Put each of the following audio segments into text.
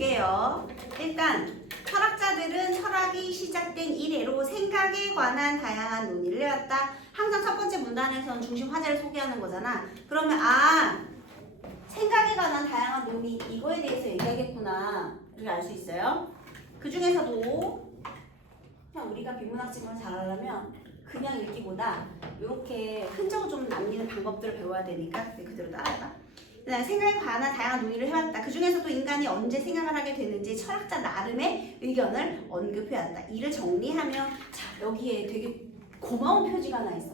볼게요. 일단 철학자들은 철학이 시작된 이래로 생각에 관한 다양한 논의를 해왔다. 항상 첫 번째 문단에서는 중심 화제를 소개하는 거잖아. 그러면 생각에 관한 다양한 논의 이거에 대해서 얘기하겠구나 를 알 수 있어요. 그 중에서도 그냥 우리가 비문학적으로 잘하려면 그냥 읽기보다 이렇게 흔적을 좀 남기는 방법들을 배워야 되니까 그대로 따라해봐. 생각에 관한 다양한 논의를 해왔다. 그 중에서도 인간이 언제 생각을 하게 되는지 철학자 나름의 의견을 언급해왔다. 이를 정리하면 자 여기에 되게 고마운 표지가 하나 있어.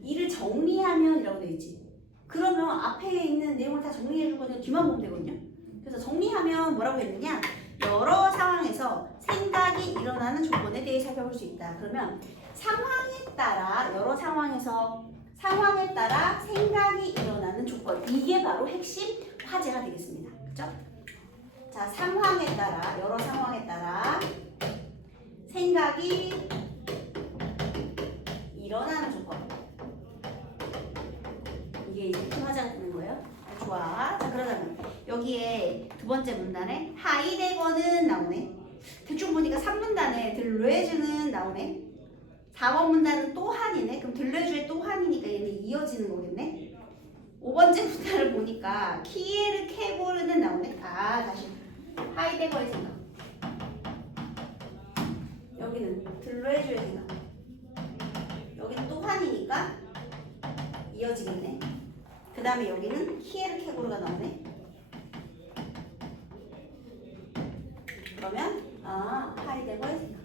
이를 정리하면 이라고 되어 있지. 그러면 앞에 있는 내용을 다 정리해 주거든요. 뒤만 보면 되거든요. 그래서 정리하면 뭐라고 했느냐? 여러 상황에서 생각이 일어나는 조건에 대해 살펴볼 수 있다. 그러면 상황에 따라 여러 상황에 따라 생각이 일어나는 조건. 이게 바로 핵심 화제가 되겠습니다. 그렇죠? 자, 여러 상황에 따라 생각이 일어나는 조건. 이게 이제 핵심 화제가 되는 거예요. 좋아. 자, 그러자면 여기에 두 번째 문단에 하이데거는 나오네. 대충 보니까 3문단에 들레즈는 나오네. 4번 문단은 또한이네. 그럼 들레주의 또한이니까 얘는 이어지는 거겠네. 5번째 문단을 보니까 키에르케고르는 나오네. 다시 하이데거의 생각. 여기는 들레주의 생각. 여기는 또한이니까 이어지겠네. 그 다음에 여기는 키에르케고르가 나오네. 그러면 하이데거의 생각,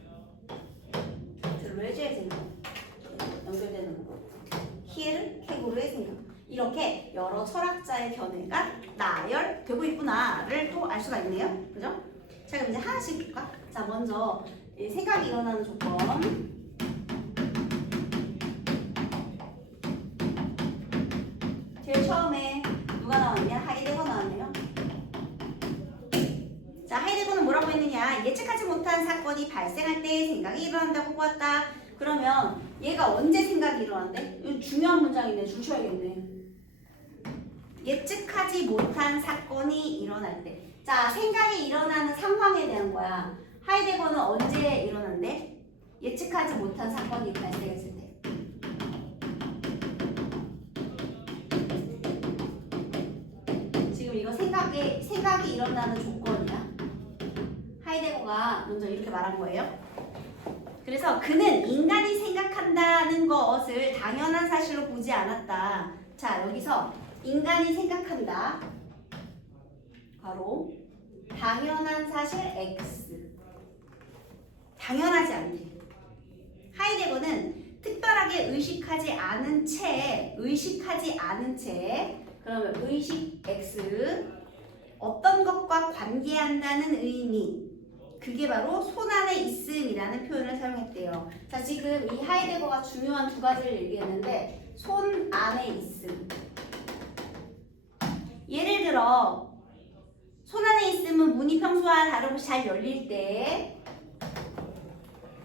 들레즈의 생각 연결되는 거, 키에르케고르의 생각. 이렇게 여러 철학자의 견해가 나열되고 있구나를 또 알 수가 있네요. 그죠? 자, 그럼 이제 하나씩 볼까? 자, 먼저 생각이 일어나는 조건. 제일 처음에 누가 나왔냐? 하이데거 나왔네요. 자, 하이데거는 뭐라고 했느냐? 예측하지 못한 사건이 발생할 때 생각이 일어난다고 보았다. 그러면 얘가 언제 생각이 일어난대? 이거 중요한 문장이네. 줄 쳐야겠네. 예측하지 못한 사건이 일어날 때. 자, 생각이 일어나는 상황에 대한 거야. 하이데거는 언제 일어난대? 예측하지 못한 사건이 발생했을 때. 지금 이거 생각이 일어나는 조건이야. 하이데거가 먼저 이렇게 말한 거예요. 그래서 그는 인간이 생각한다는 것을 당연한 사실로 보지 않았다. 자, 여기서 인간이 생각한다. 바로 당연한 사실 X. 당연하지 않대. 하이데거는 특별하게 의식하지 않은 채 그러면 의식 X 어떤 것과 관계한다는 의미, 그게 바로 손 안에 있음이라는 표현을 사용했대요. 자, 지금 이 하이데거가 중요한 두 가지를 얘기했는데 손 안에 있음. 예를 들어 손 안에 있음은 문이 평소와 다름없이 잘 열릴 때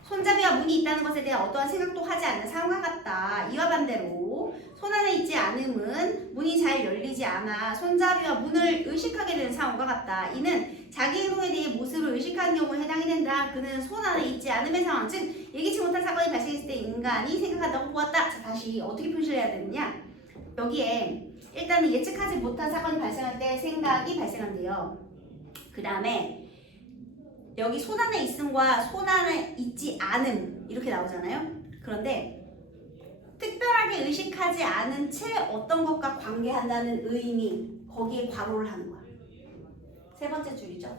손잡이와 문이 있다는 것에 대한 어떠한 생각도 하지 않는 상황과 같다. 이와 반대로 손 안에 있지 않음은 문이 잘 열리지 않아 손잡이와 문을 의식하게 되는 상황과 같다. 이는 자기 행동에 대해 모습을 의식하는 경우에 해당이 된다. 그는 손 안에 있지 않음의 상황, 즉 예기치 못한 사건이 발생했을 때 인간이 생각한다고 보았다. 자, 다시 어떻게 표시를 해야 되느냐? 여기에 일단은 예측하지 못한 사건이 발생할 때 생각이 발생한대요. 그 다음에 여기 손 안에 있음과 손 안에 있지 않음 이렇게 나오잖아요. 그런데 특별하게 의식하지 않은 채 어떤 것과 관계한다는 의미, 거기에 괄호를 하는 거야. 세 번째 줄이죠.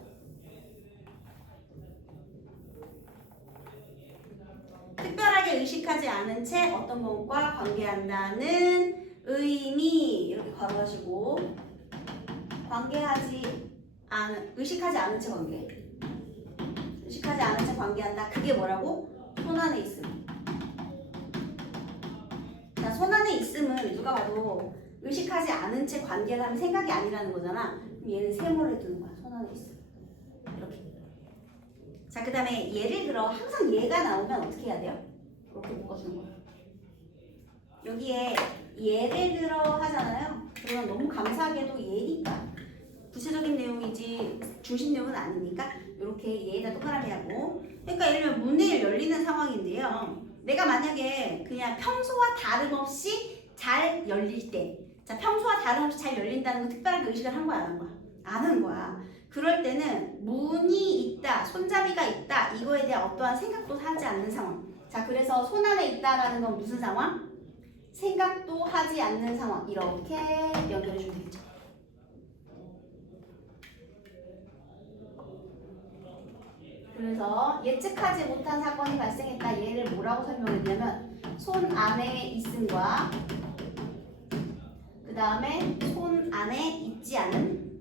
특별하게 의식하지 않은 채 어떤 것과 관계한다는 의미 이렇게 괄호하시고 의식하지 않은 채 의식하지 않은 채 관계한다. 그게 뭐라고? 손 안에 있음. 자, 손 안에 있음은 누가 봐도 의식하지 않은 채 관계를 하면 생각이 아니라는 거잖아. 그럼 얘는 세모를 두는 거야. 손 안에 있음. 이렇게. 자, 그 다음에 예를 들어 항상 얘가 나오면 어떻게 해야 돼요? 이렇게 묶어주는 거야. 여기에 예를 들어 하잖아요. 그러면 너무 감사하게도 예니까 구체적인 내용이 상황이지 중심력은 아니니까 이렇게 얘에다 동그라미 하고. 그러니까 예를 들면 문이 열리는 상황인데요. 내가 만약에 그냥 평소와 다름없이 잘 열릴 때, 자 평소와 다름없이 잘 열린다는 거 특별하게 의식을 한 거야 안 한 거야? 안 한 거야. 그럴 때는 문이 있다, 손잡이가 있다 이거에 대한 어떠한 생각도 하지 않는 상황. 자 그래서 손 안에 있다라는 건 무슨 상황? 생각도 하지 않는 상황. 이렇게 연결해 주면 되겠죠. 그래서 예측하지 못한 사건이 발생했다. 얘를 뭐라고 설명했냐면 손 안에 있음과 그 다음에 손 안에 있지 않은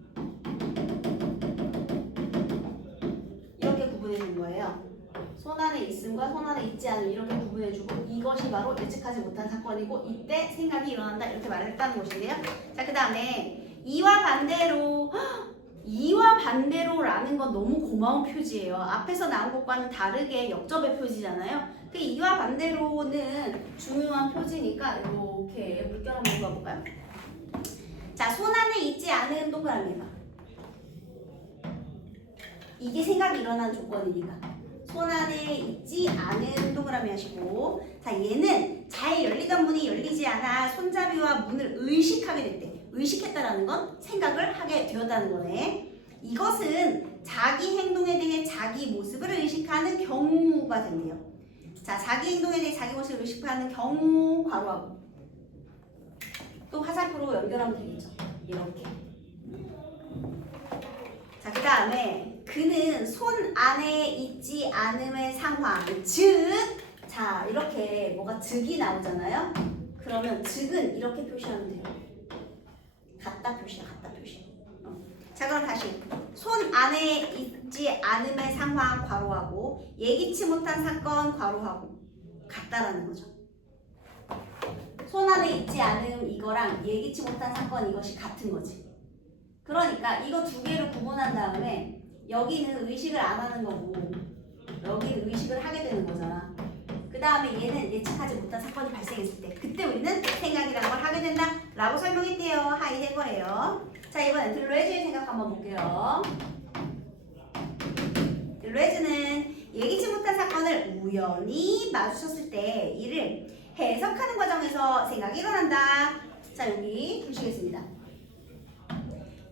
이렇게 구분해 준 거예요. 손 안에 있음과 손 안에 있지 않음 이렇게 구분해 주고 이것이 바로 예측하지 못한 사건이고 이때 생각이 일어난다 이렇게 말을 했다는 것인데요. 자, 그 다음에 이와 반대로 이와 반대로라는 건 너무 고마운 표지예요. 앞에서 나온 것과는 다르게 역접의 표지잖아요. 그 이와 반대로는 중요한 표지니까 이렇게 물결 한번 그어볼까요? 자, 손 안에 있지 않은 동그라미 해봐. 이게 생각이 일어난 조건이니까. 손 안에 있지 않은 동그라미 하시고, 자 얘는 잘 열리던 문이 열리지 않아 손잡이와 문을 의식하게 됐대. 의식했다라는 건 생각을 하게 되었다는 거네. 이것은 자기 행동에 대해 자기 모습을 의식하는 경우가 된대요. 자, 자기 행동에 대해 자기 모습을 의식하는 경우 괄호하고 또 화살표로 연결하면 되겠죠. 이렇게. 자, 그 다음에 그는 손 안에 있지 않음의 상황, 즉, 자 이렇게 뭐가 즉이 나오잖아요. 그러면 즉은 이렇게 표시하면 돼요. 같다 표시야, 같다 표시. 자, 그럼 다시 손 안에 있지 않음의 상황 괄호하고 예기치 못한 사건 괄호하고 같다라는 거죠. 손 안에 있지 않음 이거랑 예기치 못한 사건 이것이 같은 거지. 그러니까 이거 두 개를 구분한 다음에 여기는 의식을 안 하는 거고 여기는 의식을 하게 되는 거잖아. 그 다음에 얘는 예측하지 못한 사건이 발생했을 때 그때 우리는 생각이라는 걸 하게 된다 라고 설명했대요. 하이 해거예요. 자, 이번엔 들로에즈의 생각 한번 볼게요. 들로에즈는 예기치 못한 사건을 우연히 마주쳤을 때 이를 해석하는 과정에서 생각이 일어난다. 자, 여기 보시겠습니다.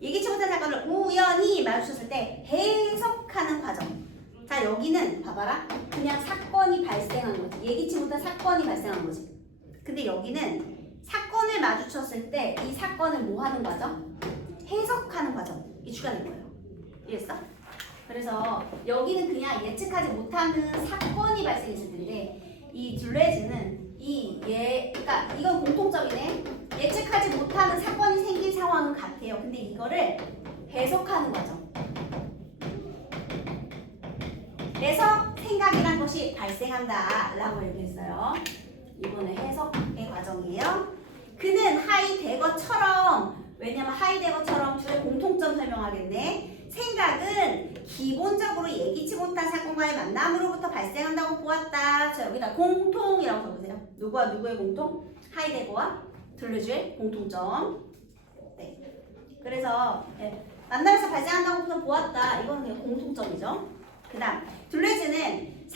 예기치 못한 사건을 우연히 마주쳤을 때 해석하는 과정. 자, 여기는 봐봐라. 그냥 사건이 발생한 거지. 예기치 못한 사건이 발생한 거지. 근데 여기는 사건을 마주쳤을 때 이 사건을 뭐 하는 과정? 해석하는 과정이 추가된 거예요. 이해했어? 그래서 여기는 그냥 예측하지 못하는 사건이 발생했을 텐데 이 둘레즈는 그러니까 이건 공통점이네. 예측하지 못하는 사건이 생긴 상황은 같아요. 근데 이거를 해석하는 과정. 그래서 생각이란 것이 발생한다 라고 얘기했어요. 이번에 해석의 과정이에요. 그는 하이데거처럼, 왜냐면 하이데거처럼 둘의 공통점 설명하겠네. 생각은 기본적으로 예기치 못한 사건과의 만남으로부터 발생한다고 보았다. 자, 여기다 공통이라고 적으세요. 누구와 누구의 공통? 하이데거와 둘레즈의 공통점. 네. 그래서 만남에서 발생한다고 보았다. 이거는 그냥 공통점이죠. 그 다음 둘레즈는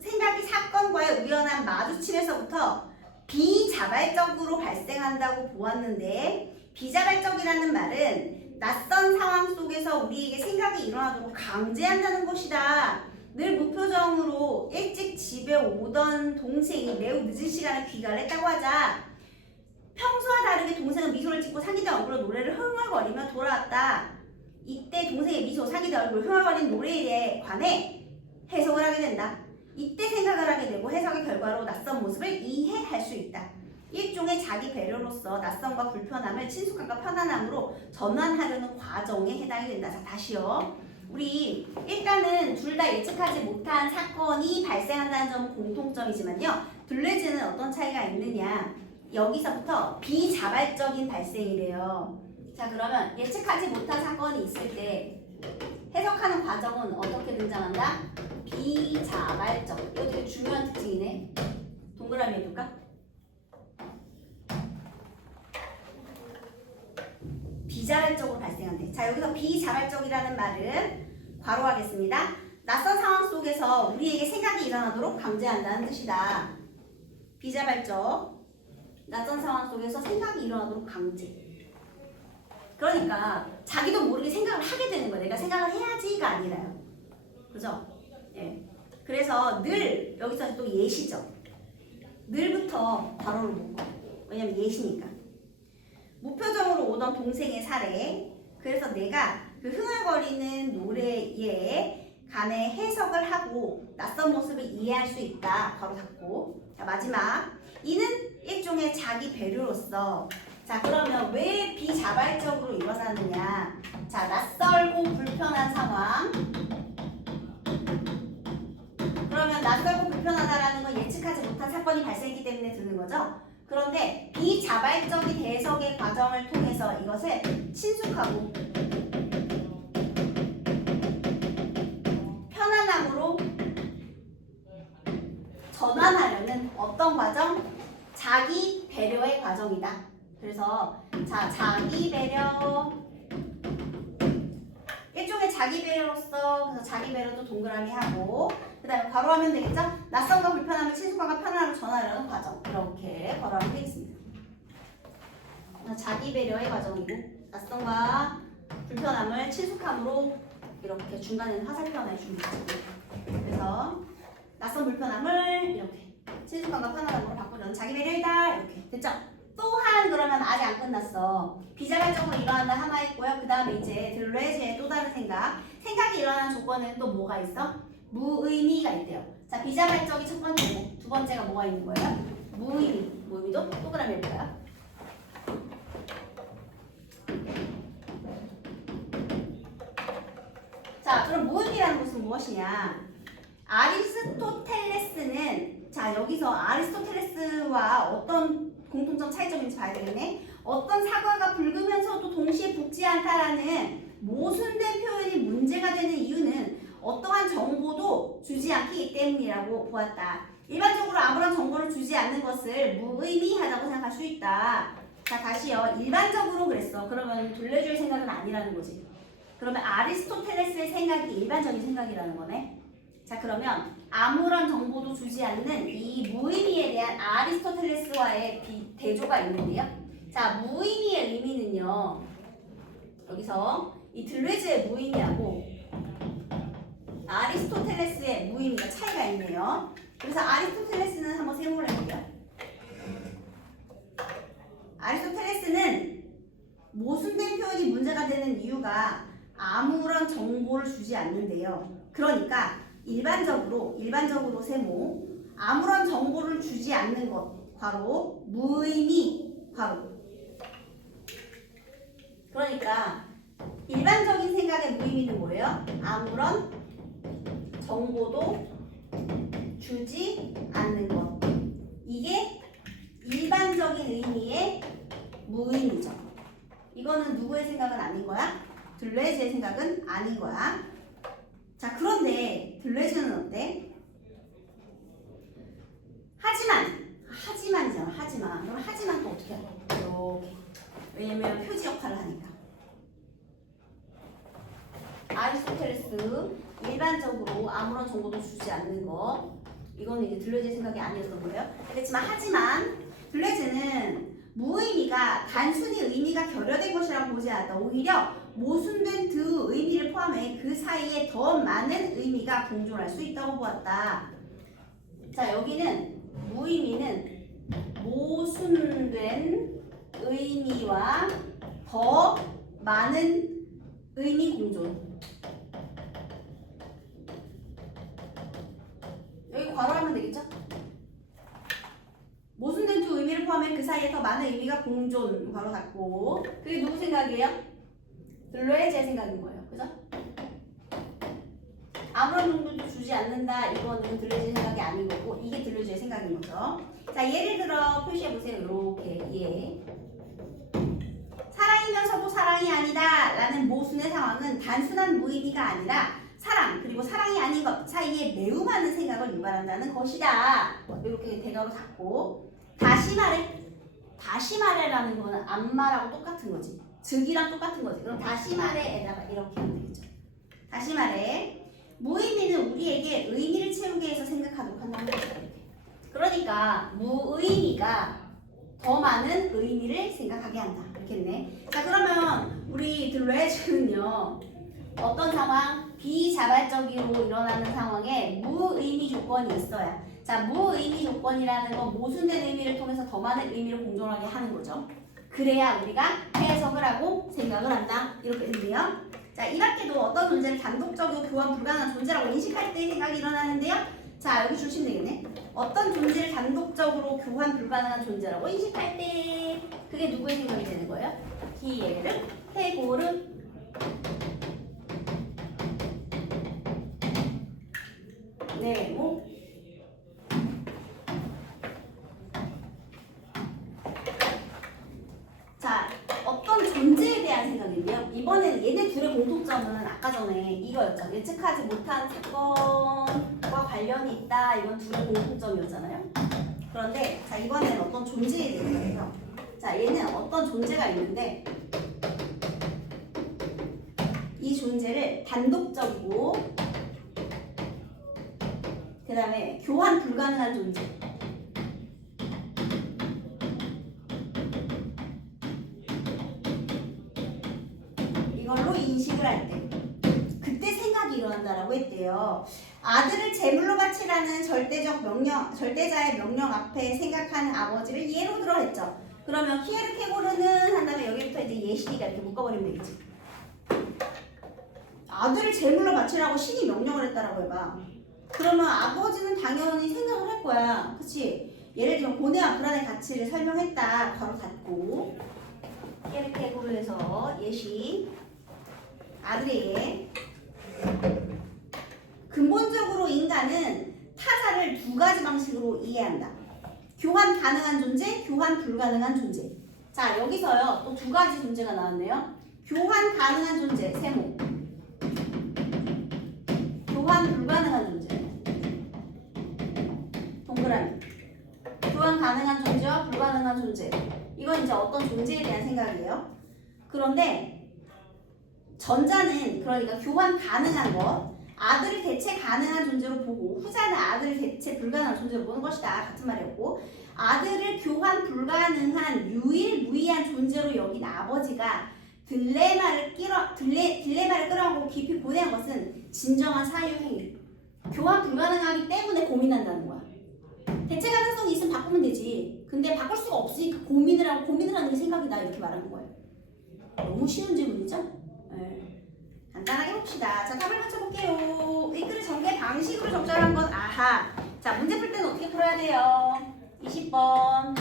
생각이 사건과의 우연한 마주침에서부터 비자발적으로 발생한다고 보았는데 비자발적이라는 말은 낯선 상황 속에서 우리에게 생각이 일어나도록 강제한다는 것이다. 늘 무표정으로 일찍 집에 오던 동생이 매우 늦은 시간에 귀가를 했다고 하자. 평소와 다르게 동생은 미소를 짓고 상기된 얼굴로 노래를 흥얼거리며 돌아왔다. 이때 동생의 미소, 상기된 얼굴, 흥얼거린 노래에 관해 해석을 하게 된다. 이때 생각을 하게 되고 해석의 결과로 낯선 모습을 이해할 수 있다. 일종의 자기 배려로서 낯선과 불편함을 친숙함과 편안함으로 전환하려는 과정에 해당이 된다. 자, 다시요. 우리 일단은 둘 다 예측하지 못한 사건이 발생한다는 점은 공통점이지만요. 둘레즈는 어떤 차이가 있느냐. 여기서부터 비자발적인 발생이래요. 자, 그러면 예측하지 못한 사건이 있을 때 해석하는 과정은 어떻게 등장한다? 비자발적. 이거 되게 중요한 특징이네. 동그라미 해볼까? 비자발적으로 발생한대. 자, 여기서 비자발적이라는 말은 괄호하겠습니다. 낯선 상황 속에서 우리에게 생각이 일어나도록 강제한다는 뜻이다. 비자발적, 낯선 상황 속에서 생각이 일어나도록 강제. 그러니까 자기도 모르게 생각을 하게 되는 거예요. 내가 생각을 해야지가 아니라요. 그죠? 예. 그래서 늘 여기서 또 예시죠. 늘부터 괄호를 묶어. 왜냐면 예시니까. 무표정으로 오던 동생의 사례. 그래서 내가 그 흥얼거리는 노래에 간의 해석을 하고 낯선 모습을 이해할 수 있다. 괄호 닫고. 자, 마지막. 이는 일종의 자기 배려로서. 자, 그러면 왜 비자발적으로 일어나느냐? 자, 낯설고 불편한 상황. 그러면 낯설고 불편하다라는 건 예측하지 못한 사건이 발생했기 때문에 드는 거죠. 그런데 비자발적인 해석의 과정을 통해서 이것을 친숙하고 편안함으로 전환하려는 어떤 과정? 자기 배려의 과정이다. 그래서 자, 자기 배려, 일종의 자기 배려로서. 그래서 자기 배려도 동그라미 하고, 그 다음에 괄호하면 되겠죠? 낯선과 불편함을 친숙함과 편안함으로 전환하려는 과정. 이렇게 괄호하면 되겠습니다. 자기 배려의 과정이고, 낯선과 불편함을 친숙함으로 이렇게 중간에는 화살표를 준비했습니다. 그래서 낯선 불편함을 이렇게 친숙함과 편안함으로 바꾸려는 자기 배려이다. 이렇게 됐죠? 또한 그러면 아직 안 끝났어. 비자발적으로 일어난다 하나 있고요. 그 다음에 이제 들레즈의 또 다른 생각. 생각이 일어나는 조건은 또 뭐가 있어? 무의미가 있대요. 자, 비자발적이 첫 번째고 두 번째가 뭐가 있는 거예요? 무의미. 무의미도 동그라미 해볼까요? 자, 그럼 무의미라는 것은 무엇이냐? 아리스토텔레스는, 자, 여기서 아리스토텔레스와 어떤 공통점 차이점인지 봐야 되겠네. 어떤 사과가 붉으면서도 동시에 붉지 않다라는 모순된 표현이 문제가 되는 이유는 어떠한 정보도 주지 않기 때문이라고 보았다. 일반적으로 아무런 정보를 주지 않는 것을 무의미하다고 생각할 수 있다. 자, 다시요. 일반적으로 그랬어. 그러면 둘레줄 생각은 아니라는 거지. 그러면 아리스토텔레스의 생각이 일반적인 생각이라는 거네. 자, 그러면 아무런 정보도 주지 않는 이 무의미에 대한 아리스토텔레스와의 대조가 있는데요. 자, 무의미의 의미는요. 여기서 이 들레즈의 무의미하고 아리스토텔레스의 무의미가 차이가 있네요. 그래서 아리스토텔레스는 한번 세모를 해볼게요. 아리스토텔레스는 모순된 표현이 문제가 되는 이유가 아무런 정보를 주지 않는데요. 그러니까 일반적으로 세모, 아무런 정보를 주지 않는 것, 괄호, 무의미, 괄호. 그러니까 일반적인 생각의 무의미는 뭐예요? 아무런 정보도 주지 않는 것. 이게 일반적인 의미의 무의미죠. 이거는 누구의 생각은 아닌 거야? 들레즈의 생각은 아닌 거야. 자, 그런데 들레즈는 어때? 하지만이잖아. 그럼 하지만 또 어떻게 해? 이렇게. 왜냐면 표지 역할을 하니까. 아리스토텔레스 일반적으로 아무런 정보도 주지 않는 것. 이거는 이제 들레즈의 생각이 아니었던 거예요. 그렇지만 하지만 들레즈는 무의미가 단순히 의미가 결여된 것이라고 보지 않았다. 오히려 모순된 두 의미를 포함해 그 사이에 더 많은 의미가 공존할 수 있다고 보았다. 자, 여기는 무의미는 모순된 의미와 더 많은 의미 공존. 여기 괄호하면 되겠죠? 모순된 두 의미를 포함해 그 사이에 더 많은 의미가 공존. 괄호 닫고. 그게 누구 생각이에요? 들레즈의 생각인 거예요. 그죠? 아무런 정보도 주지 않는다. 이거는 들레즈의 생각이 아닌 거고, 이게 들레즈의 생각인 거죠. 자, 예를 들어 표시해 보세요. 이렇게. 예. 사랑이면서도 사랑이 아니다 라는 모순의 상황은 단순한 무의미가 아니라 사랑 그리고 사랑이 아닌 것 사이에 매우 많은 생각을 유발한다는 것이다. 이렇게 대괄호 닫고. 다시 말해라는 거는 안 말하고 똑같은 거지. 즉이랑 똑같은 거지. 그럼 다시 말해에다가 이렇게 하면 되겠죠. 다시 말해 무의미는 우리에게 의미를 채우기 위해서 생각하도록 한다는 거죠. 그러니까 무의미가 더 많은 의미를 생각하게 한다. 이렇겠네. 자 그러면 우리 들레즈는요 어떤 상황? 비자발적으로 일어나는 상황에 무의미 조건이 있어야. 자 무의미 조건이라는 건 모순된 의미를 통해서 더 많은 의미를 공존하게 하는 거죠. 그래야 우리가 해석을 하고 생각을 한다. 이렇게 됐네요. 자 이 밖에도 어떤 존재를 단독적으로 교환 불가능한 존재라고 인식할 때 생각이 일어나는데요. 자 여기 주시면 되겠네. 어떤 존재를 단독적으로 교환 불가능한 존재라고 인식할 때 그게 누구의 생각이 되는 거예요? 기에르 헤고르 네모 자 어떤 존재에 대한 생각인데요. 이번에는 얘네 둘의 공통점은 아까 전에 이거였죠. 예측하지 못한 사건과 관련이 있다. 이건 둘의 공통점이었잖아요. 그런데 자 이번에는 어떤 존재에 대해서요. 자 얘는 어떤 존재가 있는데 이 존재를 단독적이고 그 다음에 교환 불가능한 존재 이걸로 인식을 할 때 그때 생각이 일어난다라고 했대요. 아들을 제물로 바치라는 절대자의 명령 앞에 생각하는 아버지를 예로 들어 했죠. 그러면 키에르케고르는 한 다음에 여기부터 이제 예시니까 이렇게 묶어버리면 되겠지. 아들을 제물로 바치라고 신이 명령을 했다라고 해봐. 그러면 아버지는 당연히 생각을 할 거야. 그치? 예를 들면 고뇌와 불안의 가치를 설명했다. 바로 닫고 키에르케고르에서 예시 아들에게 근본적으로 인간은 타자를 두 가지 방식으로 이해한다. 교환 가능한 존재, 교환 불가능한 존재. 자 여기서요 또 두 가지 존재가 나왔네요. 교환 가능한 존재 세모, 교환 불가능한 존재 동그라미. 교환 가능한 존재와 불가능한 존재. 이건 이제 어떤 존재에 대한 생각이에요. 그런데 전자는 그러니까 교환 가능한 것, 아들을 대체 가능한 존재로 보고 후자는 아들을 대체 불가능한 존재로 보는 것이다. 같은 말이었고 아들을 교환 불가능한 유일무이한 존재로 여긴 아버지가 딜레마를 끌어안고 깊이 고뇌한 것은 진정한 사유행위. 교환 불가능하기 때문에 고민한다는 거야. 대체 가능성이 있으면 바꾸면 되지. 근데 바꿀 수가 없으니까 고민을 하는 게 생각이 나 이렇게 말하는 거예요. 너무 쉬운 질문이죠? 네. 간단하게 봅시다. 자, 답을 맞춰볼게요. 이끌을 전개 방식으로 적절한 건 아하. 자, 문제 풀 때는 어떻게 풀어야 돼요? 20번.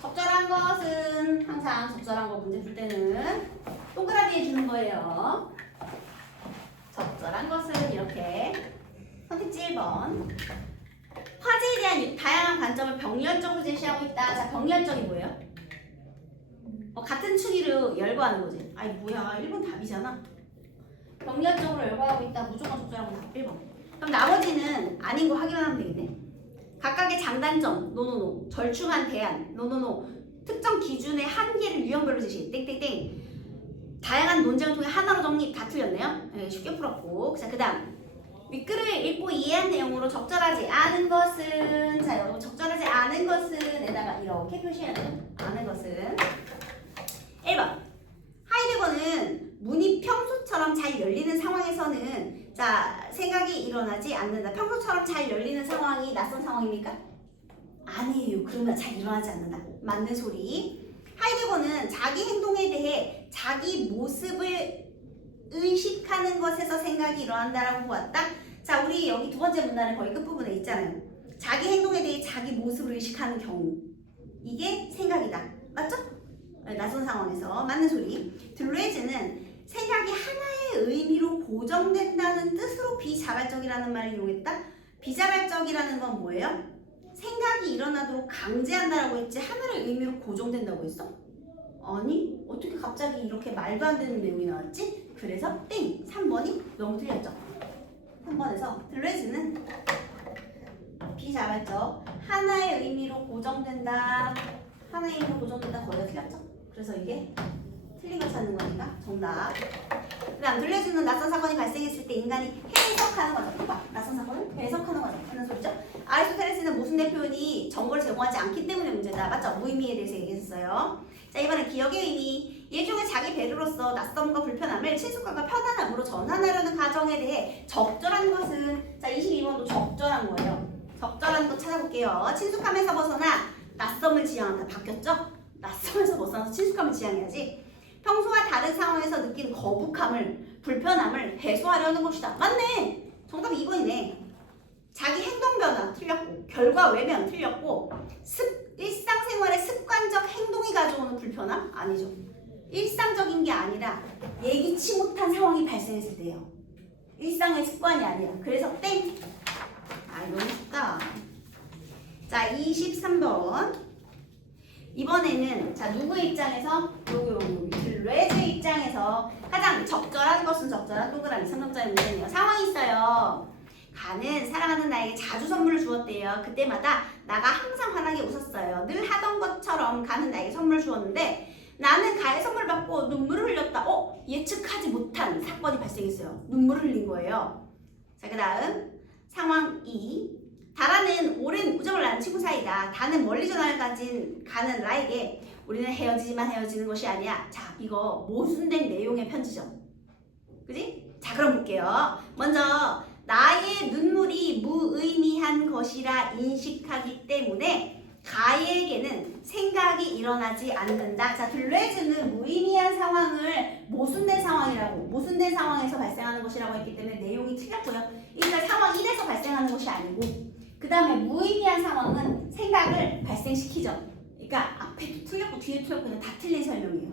적절한 것은 항상 적절한 거 문제 풀 때는 동그라미에 주는 거예요. 적절한 것은 이렇게. 선택지 1번. 화제에 대한 다양한 관점을 병렬적으로 제시하고 있다. 자, 병렬적이 뭐예요? 같은 추리를 열거하는 거지. 아이 뭐야 1번 답이잖아. 병렬적으로 열거하고 있다. 무조건 적절한 건 답 1번. 그럼 나머지는 아닌 거 확인만 하면 되겠네. 각각의 장단점 노노노, 절충한 대안 노노노, 특정 기준의 한계를 유형별로 제시 땡땡땡. 다양한 논쟁을 통해 하나로 정리. 다 틀렸네요. 네, 쉽게 풀었고. 자, 그 다음 윗글을 읽고 이해한 내용으로 적절하지 않은 것은, 자 여러분 적절하지 않은 것은 에다가 이렇게 표시해야 돼요. 않은 것은 1번. 하이데거는 문이 평소처럼 잘 열리는 상황에서는 자 생각이 일어나지 않는다. 평소처럼 잘 열리는 상황이 낯선 상황입니까? 아니에요. 그러면 잘 일어나지 않는다. 맞는 소리. 하이데거는 자기 행동에 대해 자기 모습을 의식하는 것에서 생각이 일어난다라고 보았다. 자 우리 여기 두 번째 문단의 거의 끝부분에 있잖아요. 자기 행동에 대해 자기 모습을 의식하는 경우 이게 생각이다. 맞죠? 낯선 상황에서 맞는 소리. 들레즈는 생각이 하나의 의미로 고정된다는 뜻으로 비자발적이라는 말을 이용했다. 비자발적이라는 건 뭐예요? 생각이 일어나도록 강제한다라고 했지 하나의 의미로 고정된다고 했어? 아니 어떻게 갑자기 이렇게 말도 안 되는 내용이 나왔지? 그래서 땡! 3번이 너무 틀렸죠? 3번에서 들레즈는 비자발적 하나의 의미로 고정된다. 하나의 의미로 고정된다 거의 다 틀렸죠? 그래서 이게 틀린 거 찾는 거니까 정답. 그다음 들려주는 낯선 사건이 발생했을 때 인간이 해석하는 거죠. 봐봐, 낯선 사건을 해석하는 거죠. 하는 소리죠. 아리스토텔레스는 모순된 표현이 정보를 제공하지 않기 때문에 문제다. 맞죠? 무의미에 대해서 얘기했어요. 자, 이번엔 기억의 의미. 일종의 자기 배려로서 낯섦과 불편함을 친숙함과 편안함으로 전환하려는 과정에 대해 적절한 것은, 자, 22번도 적절한 거예요. 적절한 거 찾아볼게요. 친숙함에서 벗어나 낯섦을 지향한다. 바뀌었죠? 낯섦에서 벗어나서 친숙함을 지향해야지. 평소와 다른 상황에서 느끼는 거북함을, 불편함을 해소하려는 것이다. 맞네! 정답 2번이네. 자기 행동 변화 틀렸고, 결과 외면 틀렸고, 일상생활의 습관적 행동이 가져오는 불편함? 아니죠. 일상적인 게 아니라 예기치 못한 상황이 발생했을 때예요. 일상의 습관이 아니라. 그래서 땡! 아, 이거 쉽다. 자, 23번. 이번에는 자, 누구의 입장에서? 레즈의 입장에서 가장 적절한 것은 적절한 동그라미 3점짜리 문제네요. 상황이 있어요. 가는 사랑하는 나에게 자주 선물을 주었대요. 그때마다 나가 항상 환하게 웃었어요. 늘 하던 것처럼 가는 나에게 선물을 주었는데 나는 가의 선물을 받고 눈물을 흘렸다. 예측하지 못한 사건이 발생했어요. 눈물을 흘린 거예요. 자, 그 다음 상황 2. 다라는 오랜 우정을 나눈 친구 사이다. 다는 멀리 전화를 가진 가는 라에게 우리는 헤어지지만 헤어지는 것이 아니야. 자, 이거 모순된 내용의 편지죠. 그지? 자, 그럼 볼게요. 먼저 나의 눈물이 무의미한 것이라 인식하기 때문에 가에게는 생각이 일어나지 않는다. 자, 들레즈는 무의미한 상황을 모순된 상황이라고, 모순된 상황에서 발생하는 것이라고 했기 때문에 내용이 틀렸고요. 그러니까 상황 1에서 발생하는 것이 아니고 그 다음에 무의미한 상황은 생각을 발생시키죠. 그러니까 앞에도 틀렸고 뒤에도 틀렸고 그냥 다 틀린 설명이에요.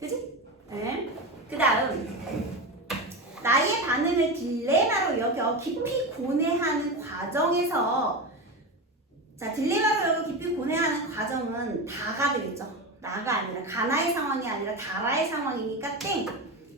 그지? 네. 그 다음 나의 반응을 딜레마로 여겨 깊이 고뇌하는 과정에서, 자, 딜레마로 여겨 깊이 고뇌하는 과정은 다가 되겠죠. 나가 아니라 가나의 상황이 아니라 다라의 상황이니까 땡.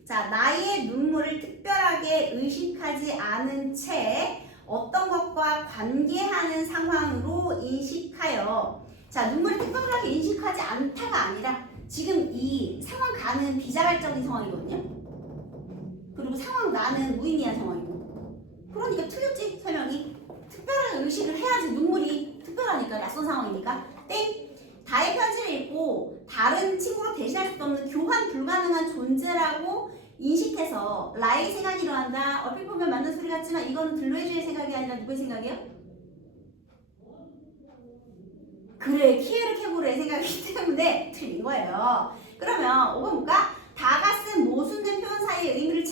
자, 나의 눈물을 특별하게 의식하지 않은 채 어떤 것과 관계하는 상황으로 인식하여, 자, 눈물을 특별하게 인식하지 않다가 아니라 지금 이 상황 가는 비자발적인 상황이거든요. 그리고 상황 나는 무의미한 상황이고. 그러니까 틀렸지, 설명이. 특별한 의식을 해야지. 눈물이 특별하니까, 낯선 상황이니까. 땡. 다의 편지를 읽고 다른 친구로 대신할 수 없는 교환 불가능한 존재라고 인식해서 라의 생각이 일어난다. 얼핏 보면 맞는 소리 같지만 이건 들레즈의 생각이 아니라 누구의 생각이에요? 그래, 키에르 케고르의 생각이기 때문에 틀린 거예요. 그러면 5번 볼까? 다가 쓴 모순된 표현 사이의 의미를